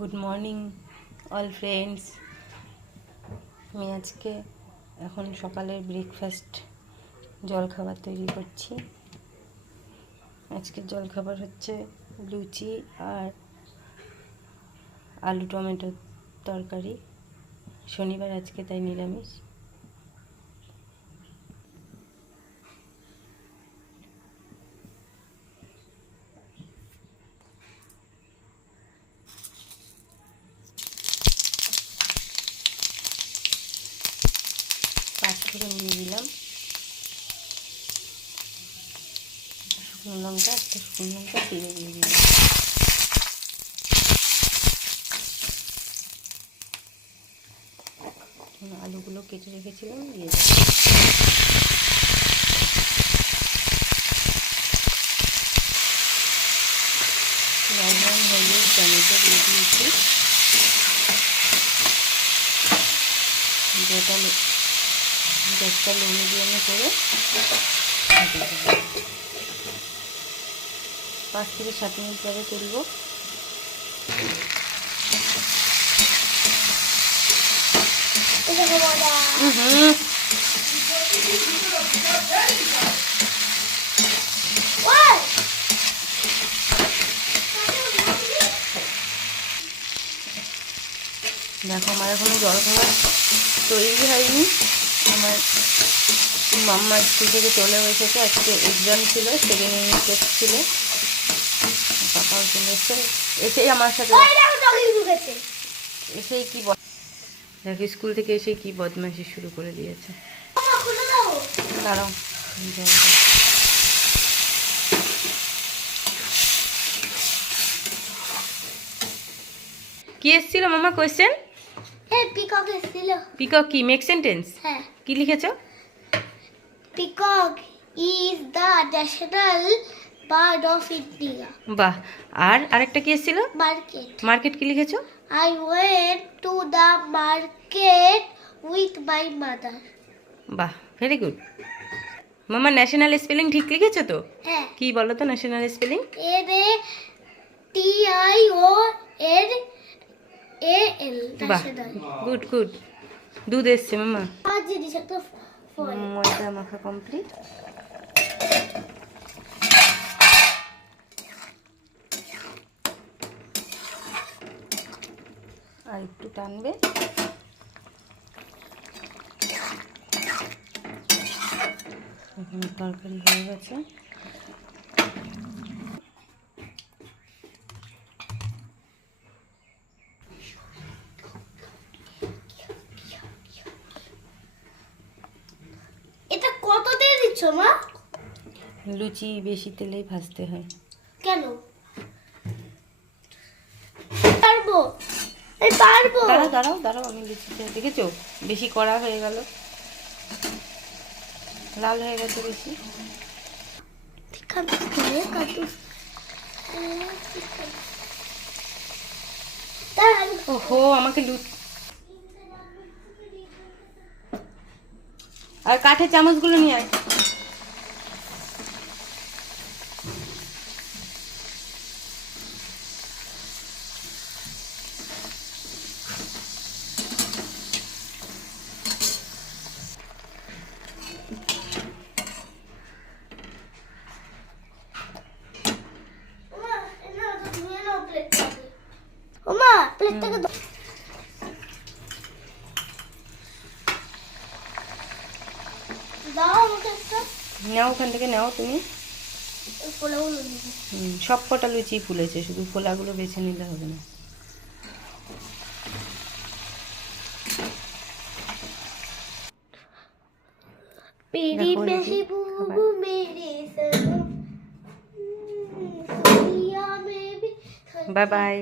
Good morning all friends. আমি আজকে এখন সকালের ব্রেকফাস্ট জলখাবার তৈরি করছি। আজকের জলখাবার হচ্ছে লুচি আর আলু টমেটোর তরকারি। শনিবার আজকে, তাই নিরামিষ। পাঁচফোড়ন দিয়ে দিলাম, শুকনো লঙ্কা, একটা শুকনো লঙ্কা চিড়ে দিয়ে দিলাম। আলুগুলো কেটে রেখেছিলাম, দিয়ে দিলাম। লবণ, হলুদ, টমেটো দিয়ে দিয়েছি। গ্যাসটা লো মিডিয়ামে করে 5 থেকে 7 মিনিট পরে তুলব। দেখো, আমার এখনো জলখাবার তৈরি হয়নি। আমার মাম্মা স্কুল থেকে চলে এসেছে, আজকে এক্সাম ছিল, সেকেন্ড ইউনিট টেস্ট ছিল। পাপাও চলে এসছে, এসেই আমার সাথে এসেই কি দেখো, স্কুল থেকে এসে কি বদমাইশি শুরু করে দিয়েছে। দাঁড়াও, কি এসেছিল মামা কোয়েশ্চেন? পিকক এসেছিল। পিকক কি মেক সেন্টেন্স? হ্যাঁ। কি লিখেছো? Peacock is the national bird of India. বাহ। আর আরেকটা কি এসেছিল? মার্কেট। মার্কেট কি লিখেছো? I went to the market with my mother. বাহ, ভেরি গুড। মামা ন্যাশনাল স্পেলিং ঠিক লিখেছো তো? হ্যাঁ। কি বলো তো ন্যাশনাল স্পেলিং? NATIONAL। বাহ, গুড গুড। দুধ এসছে মামা। আর জিনিস একটা ফল। ময়দা মাখা কমপ্লিট। আর একটু টানবে। তরকারি হয়ে গেছে। এটা কত দিয়ে দিচ্ছ মা? লুচি বেশি তেলেই ভাজতে হয়। কেন? পারবো, এই পারবো। দাঁড়াও দাঁড়াও দাঁড়াও, আমি লুচিটা দেখেছো বেশি কড়া হয়ে গেল, লাল হয়ে গেছে বেশি। ওহো, আমাকে আর কাঠের চামচগুলো নিয়ে আয়। ওমা, প্লেটটাকে দাও আমাকে একটা। নাও, ওখান থেকে নাও তুমি। ফোলাগুলো নিবি। সব কটা লুচি ফুলেছে, শুধু ফোলাগুলো বেছে নিলে হবে না। मेरी महबूब मेरे सनम, दुनिया में भी बाय बाय।